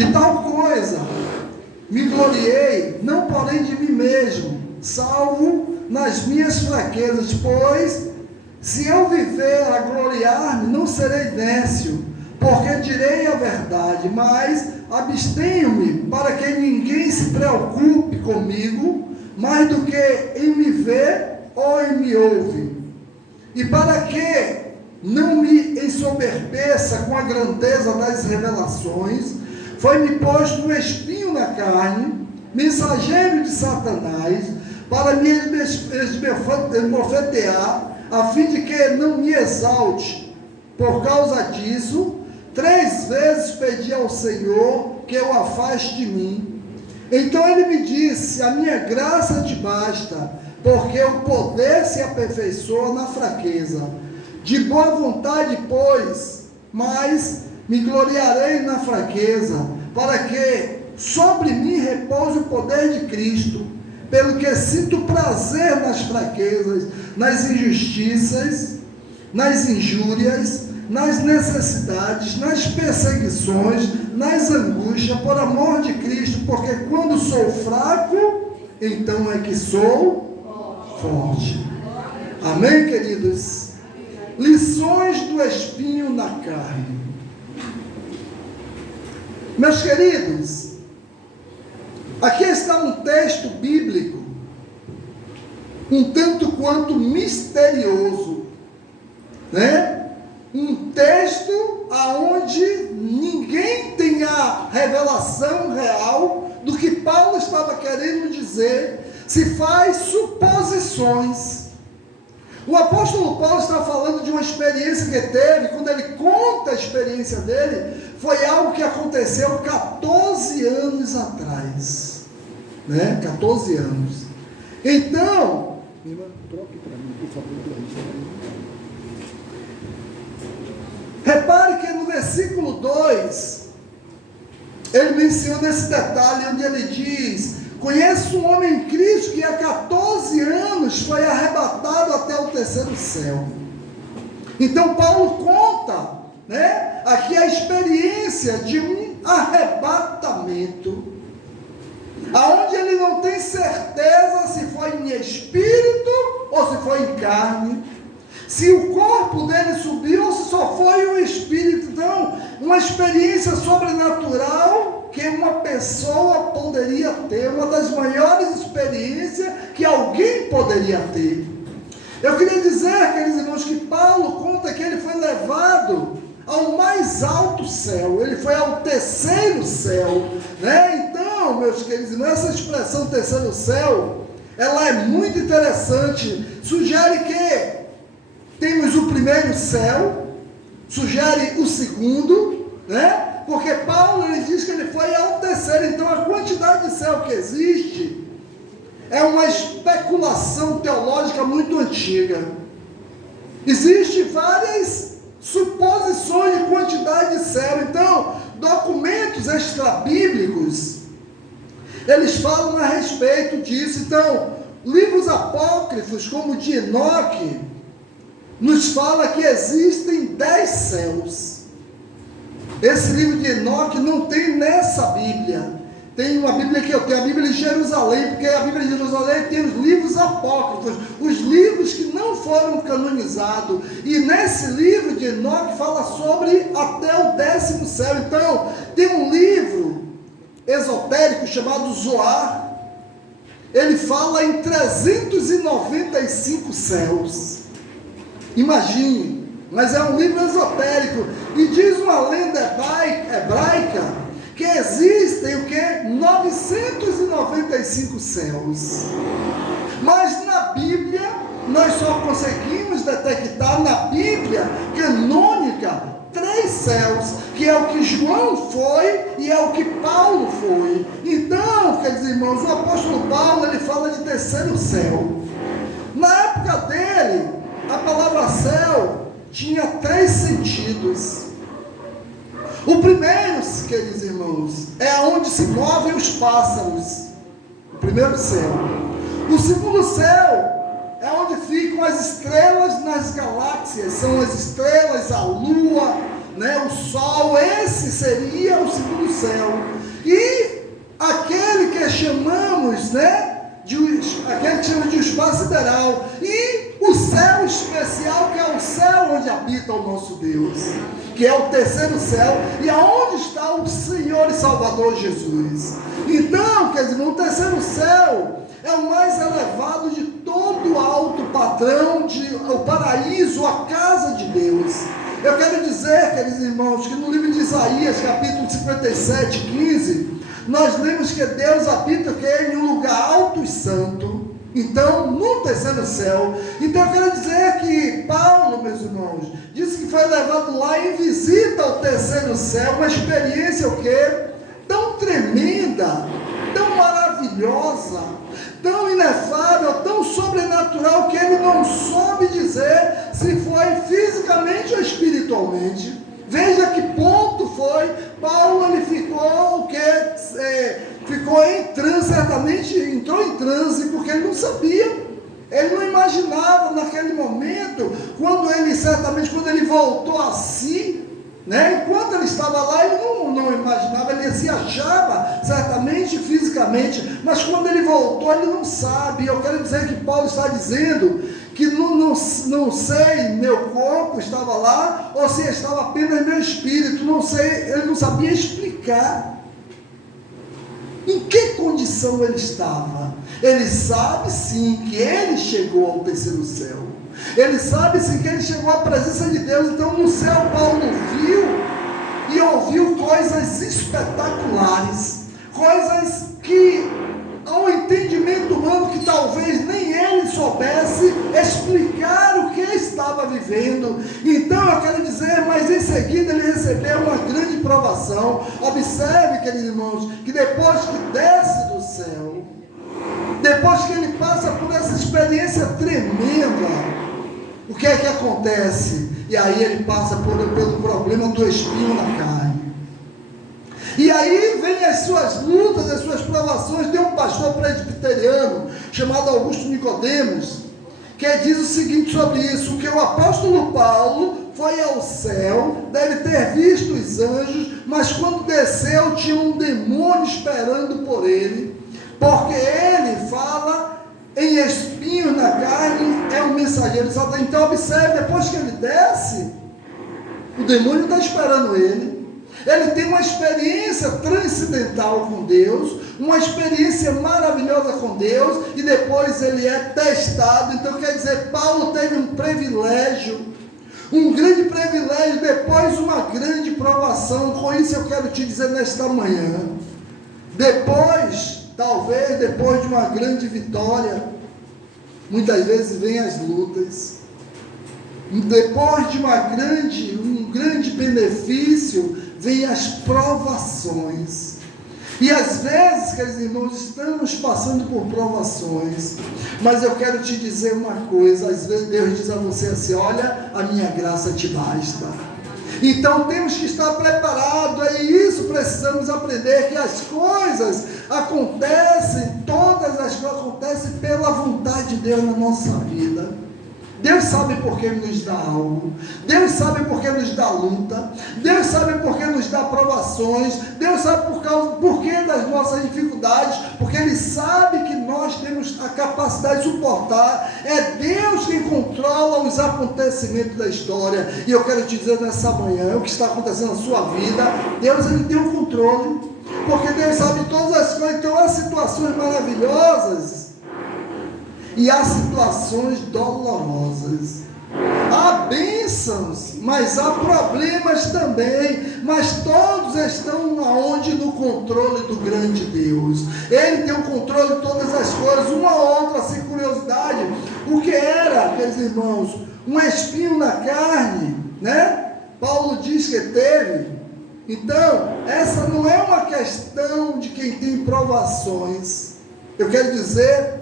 De tal coisa me gloriei, não porém de mim mesmo, salvo nas minhas fraquezas, pois se eu viver a gloriar-me, não serei nécio, porque direi a verdade, mas abstenho-me para que ninguém se preocupe comigo, mais do que em me ver ou em me ouvir, e para que não me ensoberbeça com a grandeza das revelações, foi-me posto um espinho na carne, mensageiro de Satanás, para me esbofetear, a fim de que não me exalte. Por causa disso, 3 vezes pedi ao Senhor que o afaste de mim. Então ele me disse: a minha graça te basta, porque o poder se aperfeiçoa na fraqueza. De boa vontade, pois, mas me gloriarei na fraqueza, para que sobre mim repouse o poder de Cristo, pelo que sinto prazer nas fraquezas, nas injustiças, nas injúrias, nas necessidades, nas perseguições, nas angústias, por amor de Cristo, porque quando sou fraco, então é que sou forte. Amém, queridos? Lições do espinho na carne. Meus queridos, aqui está um texto bíblico, um tanto quanto misterioso, né? Um texto aonde ninguém tem a revelação real do que Paulo estava querendo dizer, se faz suposições. O apóstolo Paulo está falando de uma experiência que teve. Quando ele conta a experiência dele, foi algo que aconteceu 14 anos atrás, né? 14 anos. Então, troque para mim, por favor. Repare que no versículo 2, ele menciona esse detalhe onde ele diz: conheço um homem em Cristo que há 14 anos foi arrebatado até o 3º céu. Então Paulo conta, né, aqui a experiência de um arrebatamento, aonde ele não tem certeza se foi em espírito ou se foi em carne, se o corpo dele subiu ou se só foi o espírito. Então, uma experiência sobrenatural que uma pessoa poderia ter, uma das maiores experiências que alguém poderia ter. Eu queria dizer, queridos irmãos, que Paulo conta que ele foi levado ao mais alto céu, ele foi ao 3º céu, né? Então, meus queridos irmãos, essa expressão 3º céu, ela é muito interessante, sugere que temos o 1º céu, sugere o 2º, né? Porque Paulo ele diz que ele foi ao 3º, então a quantidade de céu que existe é uma especulação teológica muito antiga. Existem várias suposições de quantidade de céu. Então, documentos extrabíblicos, eles falam a respeito disso. Então, livros apócrifos como o de Enoque, nos fala que existem 10 céus. Esse livro de Enoque não tem nessa Bíblia. Tem uma Bíblia que eu tenho, a Bíblia de Jerusalém, porque a Bíblia de Jerusalém tem os livros apócrifos, os livros que não foram canonizados. E nesse livro de Enoque fala sobre até o 10º céu. Então, tem um livro esotérico chamado Zoar. Ele fala em 395 céus. Imagine, mas é um livro esotérico, e diz uma lenda hebraica que existem o que? 995 céus. Mas na Bíblia, nós só conseguimos detectar na Bíblia canônica 3 céus, que é o que João foi e é o que Paulo foi. Então, queridos irmãos, o apóstolo Paulo, ele fala de 3º céu. Na época dele, a palavra céu tinha 3 sentidos. O primeiro, queridos irmãos, é onde se movem os pássaros. O primeiro céu. O segundo céu é onde ficam as estrelas nas galáxias. São as estrelas, a lua, né, o sol, esse seria o segundo céu. E aquele que chamamos, né, aquele que chama de espaço sideral, e o céu especial, que é o céu onde habita o nosso Deus, que é o terceiro céu, e aonde está o Senhor e Salvador Jesus. Então, quer dizer, o terceiro céu é o mais elevado de todo o alto padrão, o paraíso, a casa de Deus. Eu quero dizer, queridos irmãos, que no livro de Isaías, capítulo 57, 15, nós lemos que Deus habita em um lugar alto e santo, então, no terceiro céu. Então, eu quero dizer que Paulo, meus irmãos, disse que foi levado lá em visita ao terceiro céu, uma experiência o quê? Tão tremenda, tão maravilhosa, tão inefável, tão sobrenatural, que ele não soube dizer se foi fisicamente ou espiritualmente. Veja que ponto foi. Paulo, ele ficou o quê? Ficou em transe, certamente entrou em transe, porque ele não sabia, ele não imaginava naquele momento, quando ele voltou a si, né? Enquanto ele estava lá, ele não imaginava, ele se achava certamente fisicamente, mas quando ele voltou, ele não sabe. Eu quero dizer que Paulo está dizendo que não sei, meu corpo estava lá, ou se estava apenas meu espírito, não sei, ele não sabia explicar em que condição ele estava. Ele sabe sim que ele chegou ao terceiro céu, ele sabe sim que ele chegou à presença de Deus. Então no céu Paulo viu e ouviu coisas espetaculares, coisas que ao entendimento humano, que talvez nem ele soubesse explicar o que estava vivendo. Então eu quero dizer, mas em seguida ele recebeu uma grande provação. Observe, queridos irmãos, que depois que desce do céu, depois que ele passa por essa experiência tremenda, o que é que acontece? E aí ele passa pelo problema do espinho na carne. E aí vem as suas lutas, as suas provações. Tem um pastor presbiteriano chamado Augusto Nicodemos, que diz o seguinte sobre isso, que o apóstolo Paulo foi ao céu, deve ter visto os anjos, mas quando desceu tinha um demônio esperando por ele, porque ele fala em espinhos na carne, é um mensageiro de Satanás. Então observe, depois que ele desce, o demônio está esperando ele. Ele tem uma experiência transcendental com Deus, uma experiência maravilhosa com Deus, e depois ele é testado. Então quer dizer, Paulo teve um privilégio, um grande privilégio, depois uma grande provação. Com isso eu quero te dizer nesta manhã, talvez depois de uma grande vitória, muitas vezes vem as lutas. Depois de um grande benefício, vem as provações. E às vezes, queridos irmãos, estamos passando por provações, mas eu quero te dizer uma coisa, às vezes Deus diz a você assim: olha, a minha graça te basta. Então temos que estar preparados, é isso, precisamos aprender, que as coisas acontecem, todas as coisas acontecem pela vontade de Deus na nossa vida. Deus sabe por que nos dá algo, Deus sabe por que nos dá luta, Deus sabe por que nos dá provações, Deus sabe por que das nossas dificuldades, porque Ele sabe que nós temos a capacidade de suportar. É Deus quem controla os acontecimentos da história. E eu quero te dizer nessa manhã, o que está acontecendo na sua vida, Deus, Ele tem o controle, porque Deus sabe todas as coisas. Então há situações maravilhosas e há situações dolorosas, há bênçãos, mas há problemas também, mas todos estão aonde? No controle do grande Deus. Ele tem o controle de todas as coisas. Uma outra, assim, curiosidade, o que era, queridos irmãos, um espinho na carne, né? Paulo diz que teve. Então, essa não é uma questão de quem tem provações. Eu quero dizer,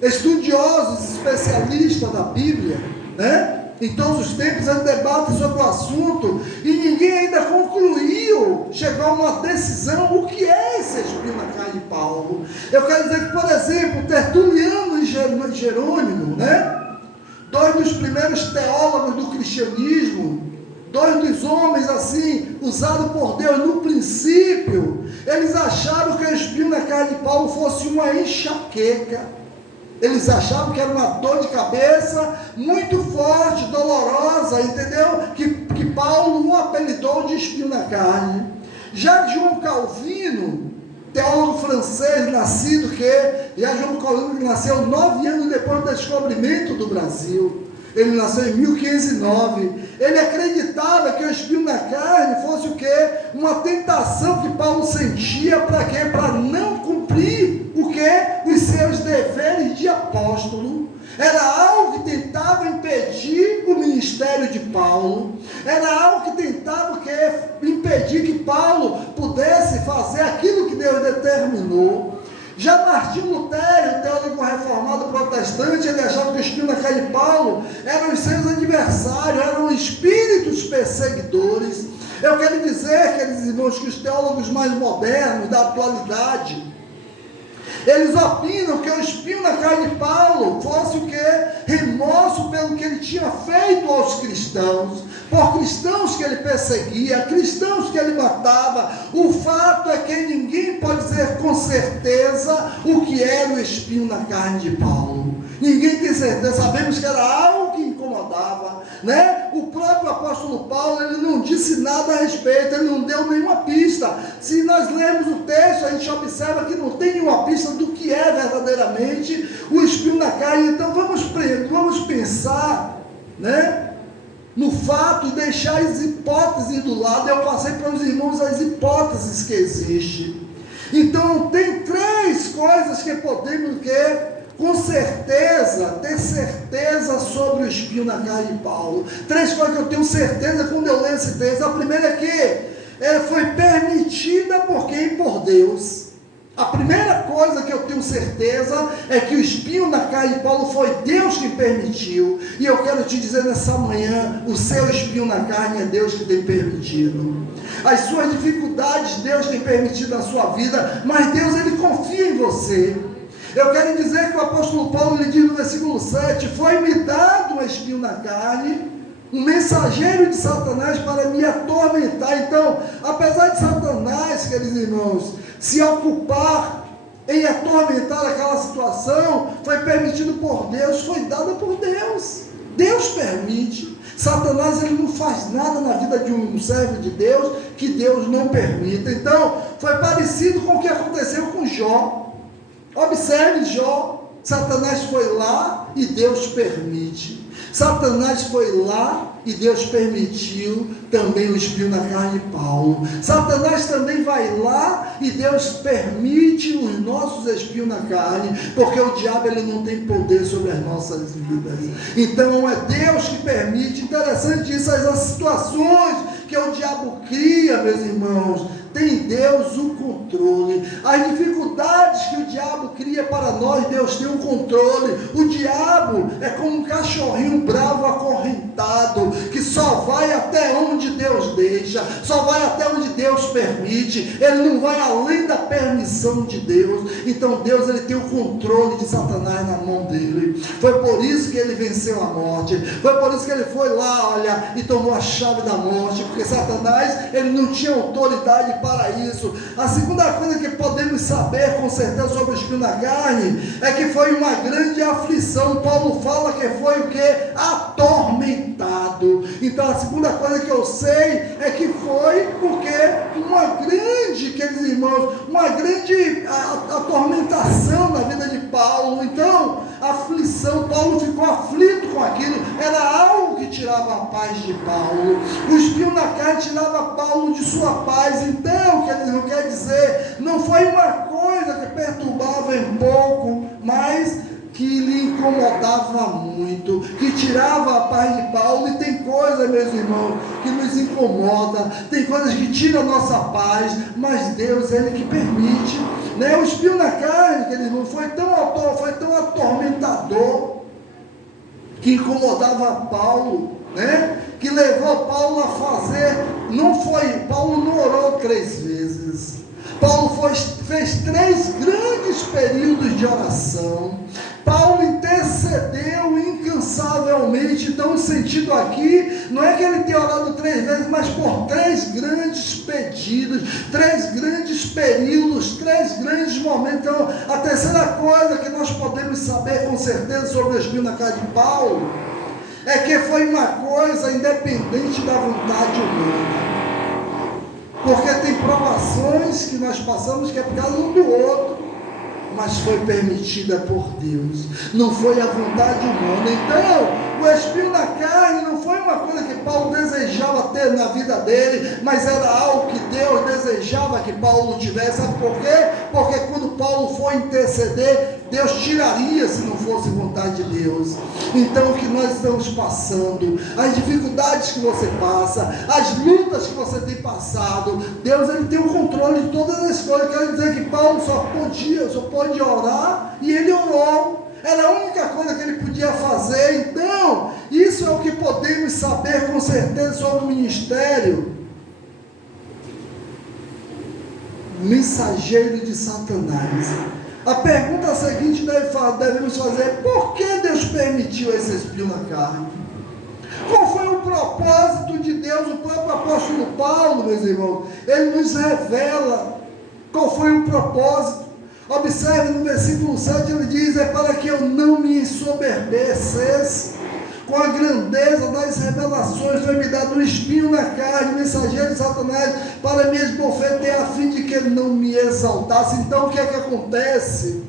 estudiosos, especialistas da Bíblia, né? Em todos os tempos eles debatem sobre o assunto e ninguém ainda concluiu, chegou a uma decisão, o que é esse espinho na carne de Paulo. Eu quero dizer que, por exemplo, Tertuliano e Jerônimo, né? Dois dos primeiros teólogos do cristianismo, dois aqueles homens assim, usados por Deus no princípio, eles acharam que o espinho na carne de Paulo fosse uma enxaqueca. Eles achavam que era uma dor de cabeça muito forte, dolorosa, entendeu? Que Paulo o apelidou de espinho na carne. Já João Calvino, teólogo francês, João Calvino nasceu 9 anos depois do descobrimento do Brasil. Ele nasceu em 1509. Ele acreditava que o espinho na carne fosse o quê? Uma tentação que Paulo sentia para quê? Para não cumprir o quê? Os seus deveres de apóstolo. Era algo que tentava impedir o ministério de Paulo. Era algo que tentava impedir que Paulo pudesse fazer aquilo que Deus determinou. Já Martinho Lutero, teólogo reformado protestante, ele achava que o espinho na carne de Paulo eram os seus adversários, eram espíritos perseguidores. Eu quero dizer, queridos irmãos, que os teólogos mais modernos da atualidade, eles opinam que o espinho na carne de Paulo fosse o quê? Remorso pelo que ele tinha feito aos cristãos, por cristãos que ele perseguia, cristãos que ele matava. O fato é que ninguém pode dizer com certeza o que era o espinho na carne de Paulo. Ninguém tem certeza. Sabemos que era algo que incomodava, né? O próprio apóstolo Paulo, ele não disse nada a respeito, ele não deu nenhuma pista. Se nós lermos o texto, a gente observa que não tem nenhuma pista do que é verdadeiramente o espinho na carne. Então vamos pensar, né, no fato de deixar as hipóteses do lado. Eu passei para os irmãos as hipóteses que existem. Então tem 3 coisas que podemos com certeza, ter certeza sobre o espinho na carne de Paulo. 3 coisas que eu tenho certeza quando eu leio esse texto. A primeira é que foi permitida por quem? Por Deus. A primeira coisa que eu tenho certeza é que o espinho na carne de Paulo foi Deus que permitiu. E eu quero te dizer nessa manhã, o seu espinho na carne é Deus que tem permitido. As suas dificuldades Deus tem permitido na sua vida, mas Deus, ele confia em você. Eu quero dizer que o apóstolo Paulo lhe diz no versículo 7, foi-me dado um espinho na carne, um mensageiro de Satanás para me atormentar. Então, apesar de Satanás, queridos irmãos, se ocupar em atormentar aquela situação, foi permitido por Deus, foi dada por Deus. Deus permite. Satanás, ele não faz nada na vida de um servo de Deus que Deus não permita. Então, foi parecido com o que aconteceu com Jó. Observe Jó, Satanás foi lá e Deus permite. Satanás foi lá e Deus permitiu também o espinho na carne de Paulo. Satanás também vai lá e Deus permite os nossos espinhos na carne, porque o diabo, ele não tem poder sobre as nossas vidas. Então é Deus que permite. Interessante isso, as situações que o diabo cria, meus irmãos, tem Deus o controle. As dificuldades que o diabo cria para nós, Deus tem o controle. O diabo é como um cachorrinho bravo acorrentado, que só vai até onde Deus deixa, só vai até onde Deus permite. Ele não vai além da permissão de Deus. Então Deus, ele tem o controle de Satanás na mão dele. Foi por isso que ele venceu a morte. Foi por isso que ele foi lá, olha, e tomou a chave da morte, porque Satanás, ele não tinha autoridade para isso. A segunda coisa que podemos saber com certeza sobre o espinho na carne é que foi uma grande aflição. Paulo fala que foi o que? Atormentado. Então a segunda coisa que eu sei é que foi porque uma grande, queridos irmãos, uma grande atormentação na vida de Paulo. Então, aflição, Paulo ficou aflito com aquilo, era algo que tirava a paz de Paulo. O espinho na carne tirava Paulo de sua paz. Então, quer dizer, não foi uma coisa que perturbava em pouco, mas que lhe incomodava muito, que tirava a paz de Paulo. E tem coisas, meus irmãos, que nos incomoda, tem coisas que tiram a nossa paz, mas Deus, ele que permite, né? O espinho na carne, querido irmão, foi tão atormentador, que incomodava Paulo, né? Que levou Paulo a fazer, Paulo não orou 3 vezes, Paulo fez 3 grandes períodos de oração. Paulo intercedeu incansavelmente. Então o sentido aqui não é que ele tenha orado 3 vezes, mas por 3 grandes pedidos, 3 grandes períodos, 3 grandes momentos. Então a terceira coisa que nós podemos saber com certeza sobre o espinho na carne de Paulo é que foi uma coisa independente da vontade humana. Porque tem provações que nós passamos que é por causa um do outro, mas foi permitida por Deus, não foi a vontade humana. Então, o espinho na carne não foi uma coisa que Paulo desejava ter na vida dele, mas era algo que Deus desejava que Paulo tivesse. Sabe por quê? Porque quando Paulo foi interceder, Deus tiraria se não fosse vontade de Deus. Então o que nós estamos passando, as dificuldades que você passa, as lutas que você tem passado, Deus ele tem o controle de todas as coisas. Quero dizer que Paulo só pode orar, e ele orou. Era a única coisa que ele podia fazer. Então isso é o que podemos saber com certeza sobre o ministério. Mensageiro de Satanás. A pergunta seguinte devemos fazer: por que Deus permitiu esse espinho na carne? Qual foi o propósito de Deus? O próprio apóstolo Paulo, meus irmãos, ele nos revela qual foi o propósito. Observe no versículo 7, ele diz: é para que eu não me ensoberbecesse com a grandeza das revelações, foi me dado um espinho na carne, mensageiro de Satanás, para me esbofetear, a fim de que ele não me exaltasse. Então o que é que acontece?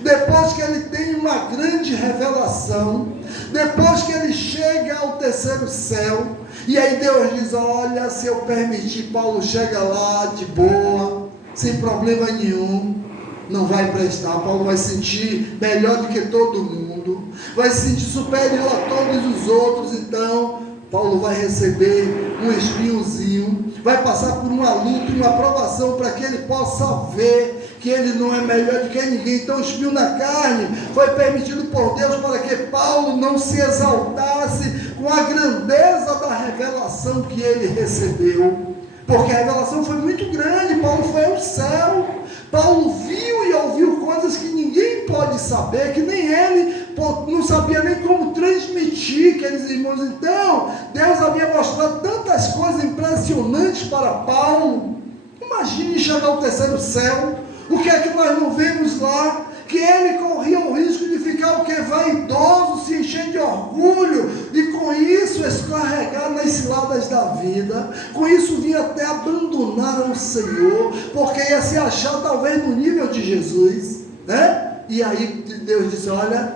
Depois que ele tem uma grande revelação, depois que ele chega ao terceiro céu, e aí Deus diz: olha, se eu permitir, Paulo chega lá de boa, sem problema nenhum, não vai prestar. Paulo vai se sentir melhor do que todo mundo, vai se sentir superior a todos os outros. Então Paulo vai receber um espinhozinho, vai passar por uma luta, uma provação, para que ele possa ver que ele não é melhor do que ninguém. Então o espinho na carne foi permitido por Deus para que Paulo não se exaltasse com a grandeza da revelação que ele recebeu, porque a revelação foi muito grande. Paulo foi ao céu, Paulo viu e ouviu coisas que ninguém pode saber, que nem ele não sabia nem como transmitir, queridos irmãos. Então Deus havia mostrado tantas coisas impressionantes para Paulo. Imagine chegar ao terceiro céu, o que é que nós não vemos lá? Que ele corria o risco de ficar o que? Vaidoso, se encher de orgulho, e com isso escorregar nas ciladas da vida, com isso vir até abandonar o Senhor, porque ia se achar talvez no nível de Jesus, né? E aí Deus disse: olha,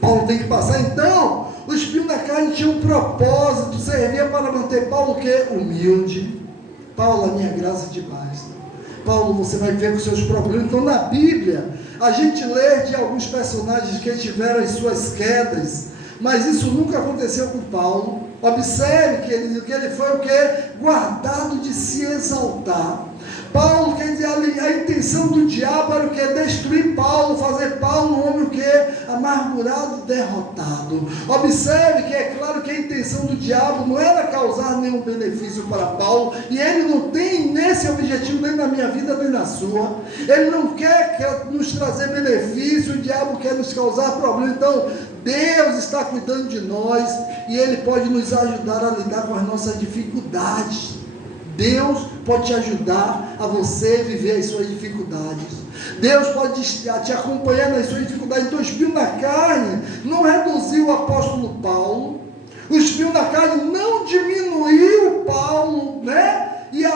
Paulo tem que passar. Então o espinho na carne tinha um propósito, servia para manter Paulo o que? Humilde. Paulo, a minha graça te basta. Paulo, você vai ver com seus problemas. Então na Bíblia a gente lê de alguns personagens que tiveram as suas quedas, mas isso nunca aconteceu com Paulo. Observe que ele foi o que? Guardado de se exaltar. Paulo, quer dizer, a intenção do diabo era o que? Destruir Paulo, fazer Paulo um homem o que? Amargurado, derrotado. Observe que é claro que a intenção do diabo não era causar nenhum benefício para Paulo, e ele não tem nesse objetivo nem na minha vida nem na sua. Ele não quer nos trazer benefício, o diabo quer nos causar problema. Então Deus está cuidando de nós, e Ele pode nos ajudar a lidar com as nossas dificuldades. Deus pode te ajudar a você viver as suas dificuldades. Deus pode te acompanhar nas suas dificuldades. Então o espinho na carne não reduziu o apóstolo Paulo, o espinho na carne não diminuiu Paulo, né? E eu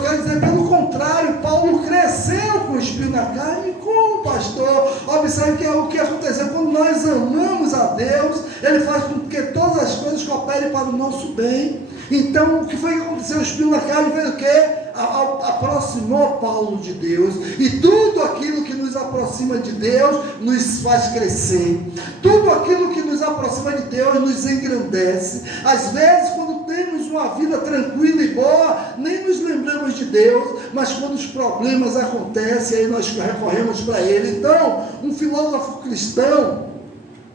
quero dizer, pelo contrário, Paulo cresceu com o espinho na carne. Como, pastor? Observe que é o que aconteceu quando nós amamos a Deus. Ele faz com que todas as coisas cooperem para o nosso bem. Então o que foi que aconteceu? O espinho na carne fez o quê? Aproximou Paulo de Deus, e tudo aquilo que nos aproxima de Deus nos faz crescer. Tudo aquilo que nos aproxima de Deus nos engrandece. Às vezes, quando temos uma vida tranquila e boa, nem nos lembramos de Deus, mas quando os problemas acontecem, aí nós recorremos para Ele. Então, um filósofo cristão,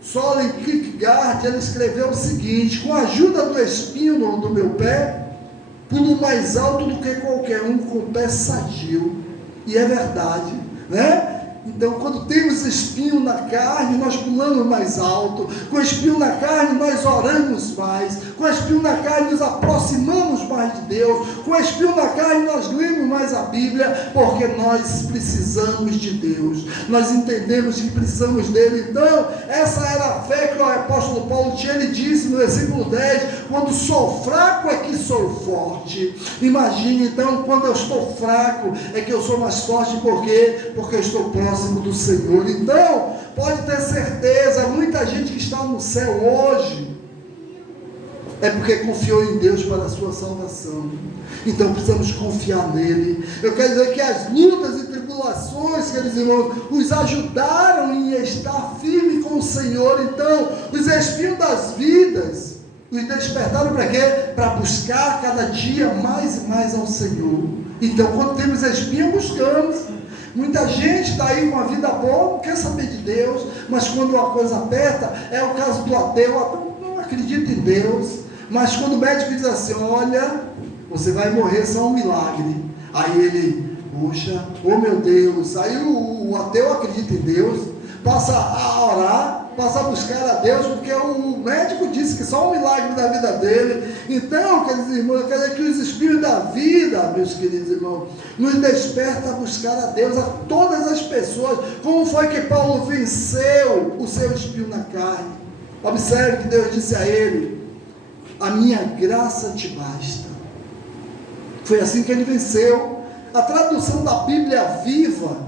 Soren Kierkegaard, ele escreveu o seguinte: com a ajuda do espinho do meu pé, pulo mais alto do que qualquer um com o pé sadio. E é verdade, né? Então, quando temos espinho na carne, nós pulamos mais alto. Com espinho na carne, nós oramos mais. Com espinho na carne, nos aproximamos mais de Deus. Com espinho na carne, nós lemos mais a Bíblia, porque nós precisamos de Deus. Nós entendemos que precisamos dele. Então, essa era a fé que o apóstolo Paulo tinha. Ele disse no versículo 10, quando sou fraco é que sou forte. Imagine, então, quando eu estou fraco, é que eu sou mais forte. Por quê? Porque eu estou próximo do Senhor. Então, pode ter certeza, muita gente que está no céu hoje é porque confiou em Deus para a sua salvação. Então precisamos confiar nele. Eu quero dizer que as lutas e tribulações, queridos irmãos, os ajudaram em estar firme com o Senhor. Então, os espinhos das vidas os despertaram para quê? Para buscar cada dia mais e mais ao Senhor. Então, quando temos espinho, buscamos. Muita gente está aí com uma vida boa, não quer saber de Deus, mas quando uma coisa aperta, é o caso do ateu, não acredita em Deus, mas quando o médico diz assim, olha, você vai morrer, só um milagre, aí ele, puxa, oh meu Deus, aí o ateu acredita em Deus, passa a orar, passa a buscar a Deus, porque o médico disse que só um milagre da vida dele. Então, queridos irmãos, eu quero dizer que os espíritos da vida, meus queridos irmãos, nos desperta a buscar a Deus, a todas as pessoas. Como foi que Paulo venceu o seu espinho na carne? Observe que Deus disse a ele, a minha graça te basta. Foi assim que ele venceu. A tradução da Bíblia Viva,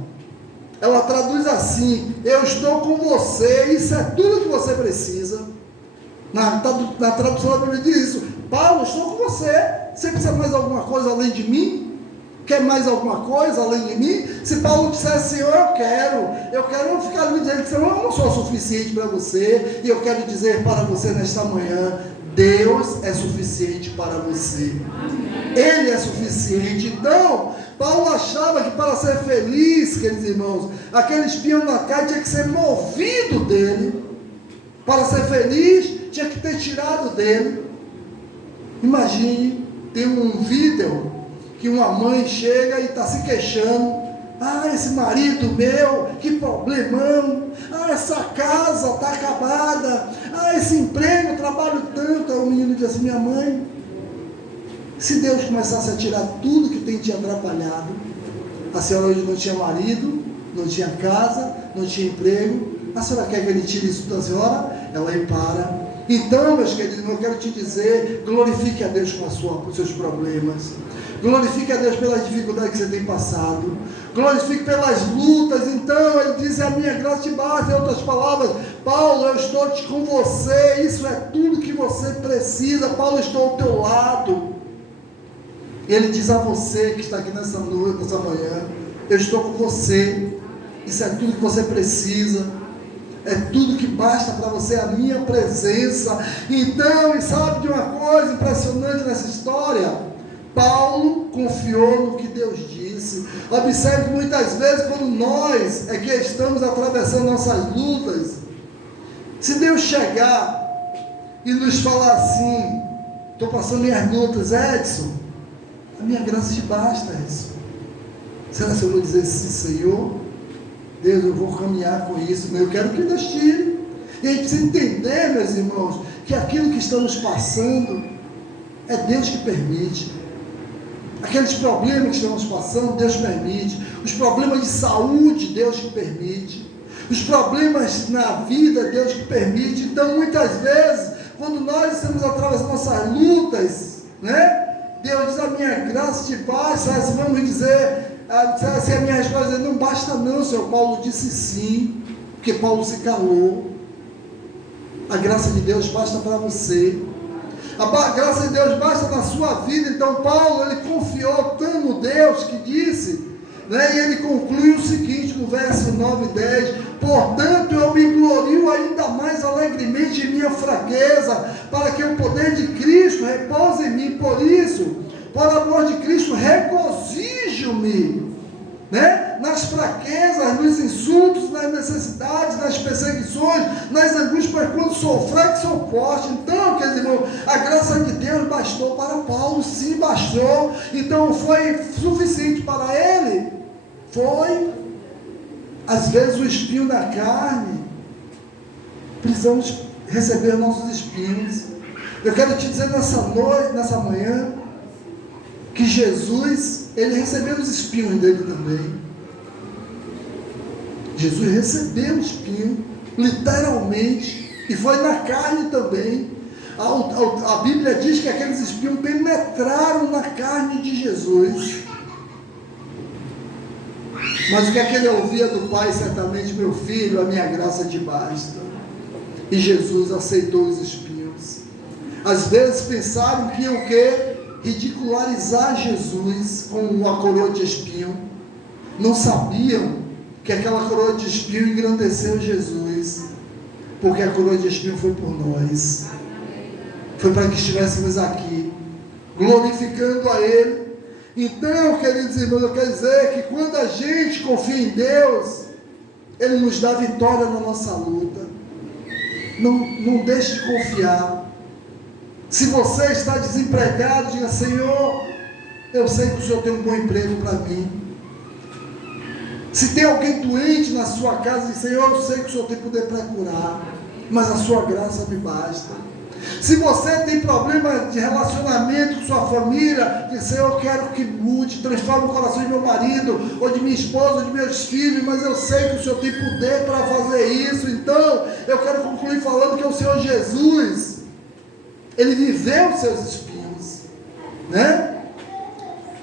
ela traduz assim, eu estou com você, isso é tudo que você precisa. Na tradução da Bíblia diz isso, Paulo, estou com você, você precisa mais alguma coisa além de mim? Quer mais alguma coisa além de mim? Se Paulo dissesse, eu quero ficar ali dizendo que eu não sou suficiente para você, e eu quero dizer para você nesta manhã, Deus é suficiente para você. Ele é suficiente. Então, Paulo achava que para ser feliz, queridos irmãos, aquele espinho na carne tinha que ser movido dele. Para ser feliz, tinha que ter tirado dele. Imagine, tem um vídeo que uma mãe chega e está se queixando. Ah, esse marido meu, que problemão. Ah, essa casa está acabada. Ah, esse emprego, eu trabalho tanto. Aí o menino diz assim, minha mãe, se Deus começasse a tirar tudo que tem te atrapalhado, a senhora hoje não tinha marido, não tinha casa, não tinha emprego, a senhora quer que ele tire isso da senhora? Ela aí para. Então, meus queridos, eu quero te dizer, glorifique a Deus com os seus problemas, glorifique a Deus pelas dificuldades que você tem passado, glorifique pelas lutas. Então, ele diz, a minha graça te basta. Em outras palavras, Paulo, eu estou com você, isso é tudo que você precisa. Paulo, estou ao teu lado. Ele diz a você que está aqui nessa noite, nessa manhã, eu estou com você, isso é tudo que você precisa, é tudo que basta para você, a minha presença. Então, e sabe de uma coisa impressionante nessa história? Paulo confiou no que Deus disse. Observe que muitas vezes, quando nós é que estamos atravessando nossas lutas, se Deus chegar e nos falar assim, estou passando minhas lutas, Edson, a minha graça te basta, Edson. Será que eu vou dizer sim, Senhor? Deus, eu vou caminhar com isso, mas eu quero que Deus tire. E a gente precisa entender, meus irmãos, que aquilo que estamos passando é Deus que permite. Aqueles problemas que estamos passando, Deus permite. Os problemas de saúde, Deus que permite. Os problemas na vida, Deus que permite. Então, muitas vezes, quando nós estamos atravessando nossas lutas, né? Deus diz, a minha graça te basta. Vamos dizer, se a minha resposta é, não basta não, Senhor. Paulo disse sim, porque Paulo se calou. A graça de Deus basta para você. A graça de Deus basta na sua vida. Então Paulo, ele confiou tanto no Deus que disse, né? E ele conclui o seguinte, no verso 9 e 10, portanto eu me glorio ainda mais alegremente em minha fraqueza, para que o poder de Cristo repouse em mim. Por isso, por amor de Cristo, regozijo-me, né? Nas fraquezas, nos insultos, nas necessidades, nas perseguições, nas angústias, mas quando sou fraco, sou forte. Então, quer dizer, a graça de Deus bastou para Paulo, sim, bastou. Então, foi suficiente para ele? Foi. às vezes o espinho da carne, precisamos receber nossos espinhos. Eu quero te dizer nessa noite, nessa manhã, que Jesus, ele recebeu os espinhos dele também. Jesus recebeu o espinho, literalmente, e foi na carne também. A Bíblia diz que aqueles espinhos penetraram na carne de Jesus. Mas o que é que ele ouvia do Pai? Certamente, meu filho, a minha graça te basta. E Jesus aceitou os espinhos. Às vezes pensaram que iam o quê? Ridicularizar Jesus com a coroa de espinho. Não sabiam que aquela coroa de espinho engrandeceu Jesus, porque a coroa de espinho foi por nós, foi para que estivéssemos aqui, glorificando a Ele. Então, queridos irmãos, eu quero dizer que quando a gente confia em Deus, Ele nos dá vitória na nossa luta. Não deixe de confiar. Se você está desempregado, diga: Senhor, eu sei que o Senhor tem um bom emprego para mim. Se tem alguém doente na sua casa, diz: Senhor, eu sei que o Senhor tem poder para curar, mas a sua graça me basta. Se você tem problema de relacionamento com sua família, diz: Senhor, eu quero que mude, transforme o coração de meu marido, ou de minha esposa, ou de meus filhos, mas eu sei que o Senhor tem poder para fazer isso. Então, eu quero concluir falando que o Senhor Jesus, Ele viveu os seus espinhos, né?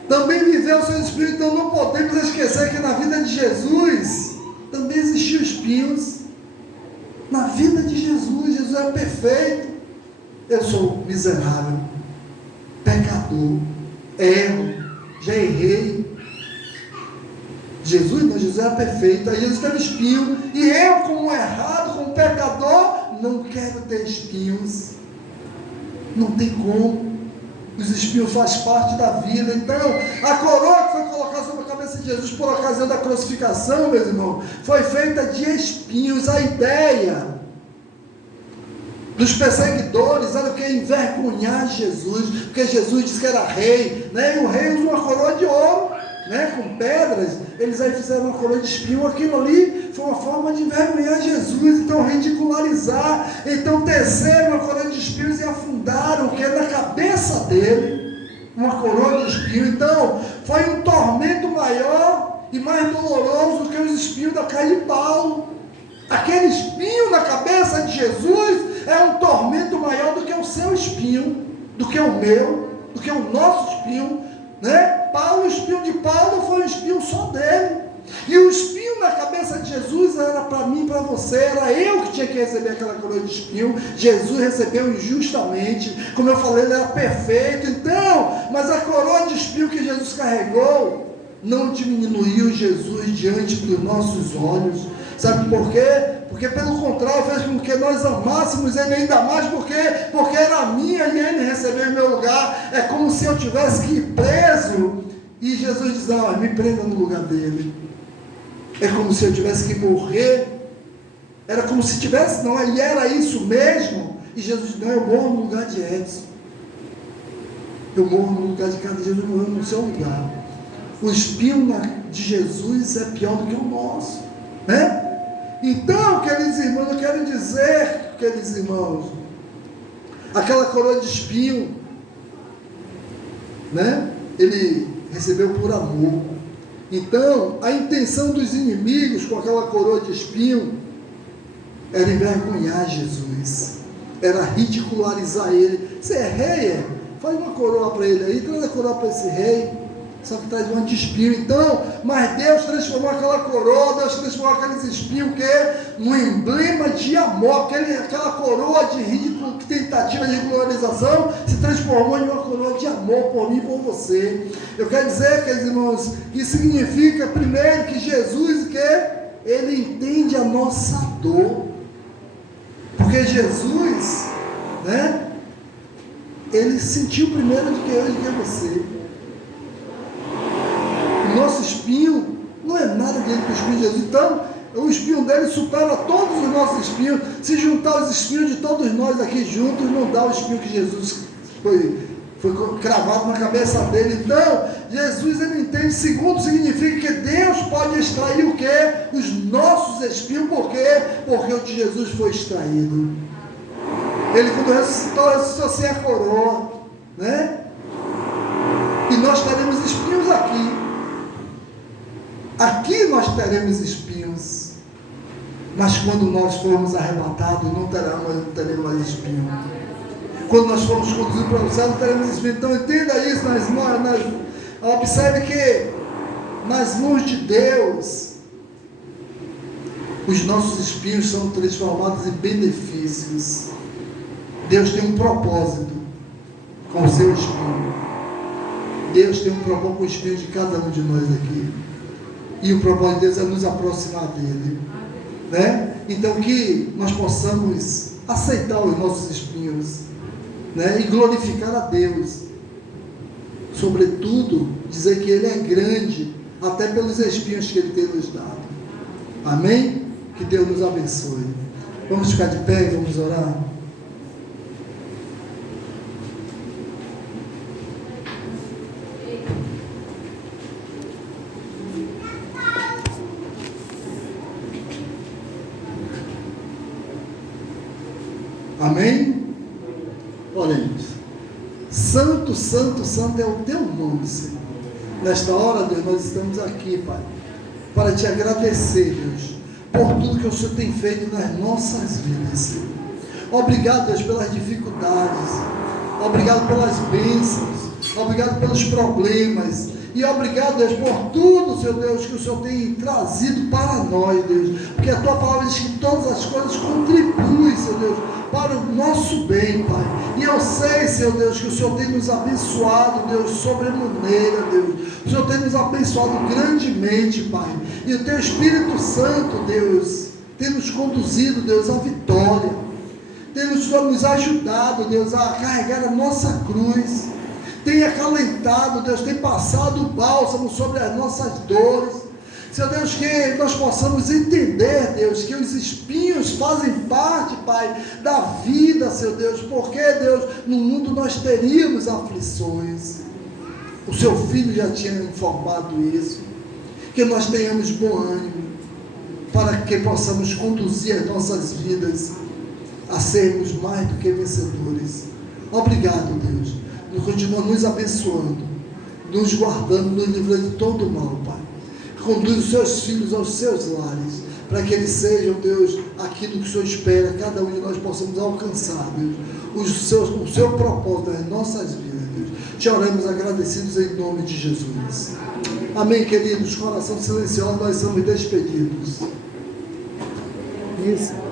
Também viveu os seus espinhos. Então não podemos esquecer que na vida de Jesus também existiam espinhos. Na vida de Jesus, Jesus é perfeito. Eu sou miserável, pecador, erro, já errei. Jesus era perfeito. Aí Jesus teve espinho, e eu, como errado, como pecador, não quero ter espinhos. Não tem como. Os espinhos fazem parte da vida. Então, a coroa que foi colocada sobre a cabeça de Jesus por ocasião da crucificação, meus irmãos, foi feita de espinhos. A ideia dos perseguidores era o que? Envergonhar Jesus, porque Jesus disse que era rei, né? E o rei usa uma coroa de ouro, né? Com pedras. Eles aí fizeram uma coroa de espinho. Aquilo ali foi uma forma de envergonhar Jesus, então ridicularizar. Então teceram uma coroa de espinhos e afundaram o que é na cabeça dele, uma coroa de espinho. Então foi um tormento maior e mais doloroso do que os espinhos da carne de Paulo. Aquele espinho na cabeça de Jesus é um tormento maior do que o seu espinho, do que o meu, do que o nosso espinho, né? O espinho de Paulo foi um espinho só dele. E o espinho na cabeça de Jesus era para mim e para você. Era eu que tinha que receber aquela coroa de espinho. Jesus recebeu injustamente. Como eu falei, ele era perfeito. Então, mas a coroa de espinho que Jesus carregou não diminuiu Jesus diante dos nossos olhos. Sabe por quê? Porque pelo contrário fez com que nós amássemos Ele ainda mais, porque era minha e Ele recebeu em meu lugar. É como se eu tivesse que ir preso e Jesus diz: não, me prenda no lugar dele. É como se eu tivesse que morrer. Era como se tivesse, não, e era isso mesmo. E Jesus diz: não, eu morro no lugar de Edson, eu morro no lugar de cada Jesus, morreu no seu lugar. O espinho de Jesus é pior do que o nosso, né? Então, queridos irmãos, eu quero dizer, queridos irmãos, aquela coroa de espinho, né? Ele recebeu por amor. Então, a intenção dos inimigos com aquela coroa de espinho era envergonhar Jesus, era ridicularizar ele. Você é rei, faz uma coroa para ele aí, traz a coroa para esse rei. Só que traz um monte de espinho. Então, mas Deus transformou aquela coroa, Deus transformou aqueles espinhos, que é um emblema de amor. Aquela coroa de ridículo, tentativa de ridicularização, se transformou em uma coroa de amor por mim e por você. Eu quero dizer, queridos irmãos, isso significa, primeiro, que Jesus, Ele entende a nossa dor. Porque Jesus, né? Ele sentiu primeiro do que eu e do que você. Nosso espinho não é nada diante do espinho de Jesus. Então, o espinho dele supera todos os nossos espinhos. Se juntar os espinhos de todos nós aqui juntos, não dá o espinho que Jesus foi cravado na cabeça dele. Então, Jesus, ele entende, segundo, significa que Deus pode extrair o quê? Os nossos espinhos. Por quê? Porque o de Jesus foi extraído. Ele, quando ressuscitou sem a coroa, né? E nós teremos espinhos aqui. Aqui nós teremos espinhos. Mas quando nós formos arrebatados, não teremos mais espinho. Quando nós formos conduzidos para o céu, não teremos espinho. Então entenda isso, observe que nas mãos de Deus, os nossos espinhos são transformados em benefícios. Deus tem um propósito com o seu espinho. Deus tem um propósito com o espinho de cada um de nós aqui. E o propósito de Deus é nos aproximar dele. Né? Então que nós possamos aceitar os nossos espinhos, né? E glorificar a Deus, sobretudo dizer que Ele é grande, até pelos espinhos que Ele tem nos dado. Amém? Que Deus nos abençoe. Vamos ficar de pé e vamos orar. Amém? Oremos. Santo, santo, santo é o teu nome, Senhor. Nesta hora, Deus, nós estamos aqui, Pai, para te agradecer, Deus, por tudo que o Senhor tem feito nas nossas vidas, Senhor. Obrigado, Deus, pelas dificuldades. Obrigado pelas bênçãos. Obrigado pelos problemas. E obrigado, Deus, por tudo, Senhor Deus, que o Senhor tem trazido para nós, Deus. Porque a Tua palavra diz que todas as coisas contribuem, Senhor Deus, para o nosso bem, Pai. E eu sei, Senhor Deus, que o Senhor tem nos abençoado, Deus, sobremaneira, Deus. O Senhor tem nos abençoado grandemente, Pai. E o Teu Espírito Santo, Deus, tem nos conduzido, Deus, à vitória. Tem nos ajudado, Deus, a carregar a nossa cruz. Tem acalentado, Deus, tem passado o bálsamo sobre as nossas dores. Senhor Deus, que nós possamos entender, Deus, que os espinhos fazem parte, Pai, da vida, Senhor Deus, porque, Deus, no mundo nós teríamos aflições. O Seu Filho já tinha informado isso. Que nós tenhamos bom ânimo, para que possamos conduzir as nossas vidas a sermos mais do que vencedores. Obrigado, Deus. Continua nos abençoando, nos guardando, nos livrando de todo o mal, Pai. Conduz os Seus filhos aos seus lares, para que eles sejam, Deus, aquilo que o Senhor espera, cada um de nós possamos alcançar, Deus, o seu propósito nas nossas vidas, Deus. Te oramos agradecidos em nome de Jesus. Amém, queridos. Coração silencioso, nós somos despedidos. Isso.